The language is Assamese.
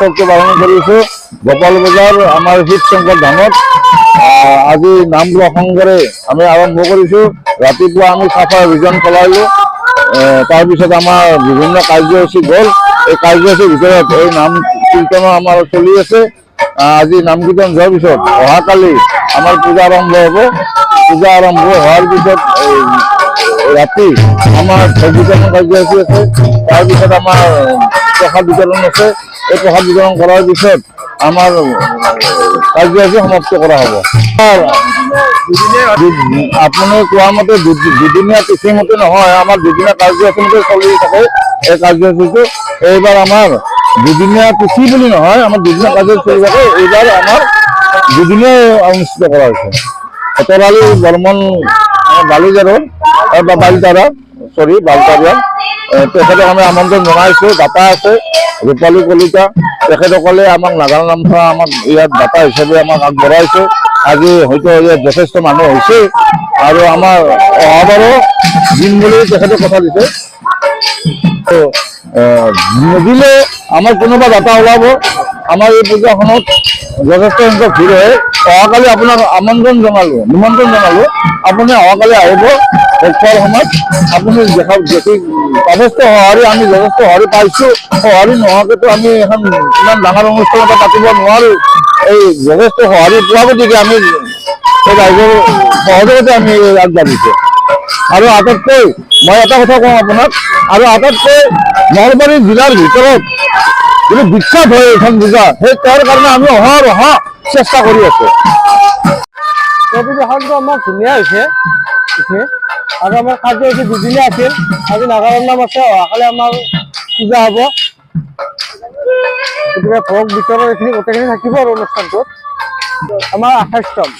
পালন কৰিছো গোপাল বজাৰ আমাৰ শিৱশংকৰ ধামত। আজি নাম গ্ৰহণ কৰি আমি আৰম্ভ কৰিছো। ৰাতিপুৱা আমি চাফা অভিযান চলাইলো। তাৰপিছত আমাৰ বিভিন্ন কাৰ্যসূচী গ'ল। এই কাৰ্যসূচীৰ ভিতৰত এই নাম কীৰ্তন আমাৰ চলি আছে। আজি নাম কীৰ্তন যোৱাৰ পিছত অহাকালি আমাৰ পূজা আৰম্ভ হ'ব। পূজা আৰম্ভ হোৱাৰ পিছত ৰাতি আমাৰ ভোগ বিতৰণ কাৰ্যসূচী আছে। তাৰপিছত আমাৰ প্ৰসাদ বিতৰণ আছে। এই প্ৰসাদ বিতৰণ কৰাৰ পিছত আমাৰ কাৰ্যসূচী সমাপ্ত কৰা হ'ব। আপুনি কোৱা মতে দুদিনীয়া তিথি মতে নহয়, আমাৰ দুদিনীয়া কাৰ্যসূচী মতে চলি থাকে এই কাৰ্যসূচীটো। এইবাৰ আমাৰ দুদিনীয়া তিথি বুলি নহয়, আমাৰ দুদিনীয়া কাৰ্যসূচী চলি থাকে। এইবাৰ আমাৰ দুদিনীয়া অনুষ্ঠিত কৰা হৈছে। তৰালি বৰ্মন বালিজাৰৰ বালতাৰীয়া তেখেতক আমি আমন্ত্ৰণ জনাইছোঁ। দাতা আছে ৰূপালী কলিতা, তেখেতসকলে আমাক নাগাৰা নামঘৰ আমাক ইয়াত দাতা হিচাপে আমাক আগবঢ়াইছে। আজি হয়তো ইয়াত যথেষ্ট মানুহ হৈছে আৰু আমাৰ অহাবাৰো দিম বুলি তেখেতে কথা দিছে। নদিলে আমাৰ কোনোবা দাতা ওলাব। আমাৰ এই পূজাখনত যথেষ্ট সংখ্যক ভিৰ হয়। অহাকালি আপোনাক নিমন্ত্ৰণ জনালো। আপুনি অহাকালি আহিব। খোৱাৰ সময়ত আপুনি দেখি যথেষ্ট সঁহাৰি, আমি যথেষ্ট সঁহাৰি পাইছোঁ। সঁহাৰি নোহোৱাকৈতো আমি এখন ইমান ডাঙৰ অনুষ্ঠান এটা পাতিব নোৱাৰোঁ। এই যথেষ্ট সঁহাৰি পোৱা গতিকে আমি এই ৰাইজৰ সহযোগতে আমি আগবাঢ়িছোঁ। আৰু আটাইতকৈ মই এটা কথা কওঁ আপোনাক, আৰু আটাইতকৈ নলবাৰী জিলাৰ ভিতৰত যিটো বিখ্যাত হয় এইখন পূজা, সেই তাৰ কাৰণে আমি অহৰহ চেষ্টা কৰি আছোঁ। প্ৰতিযোগিতাখনটো আমাৰ ধুনীয়া হৈছে আৰু আমাৰ কাৰ্যসূচী দুদিনীয়া আছিল। আজি নাগাৰাৰ নাম আছে, অহাকালি আমাৰ পূজা হ'ব। গতিকে ভোগ বিতৰণ এইখিনি গোটেইখিনি থাকিব আৰু অনুষ্ঠানটোত আমাৰ 28তম।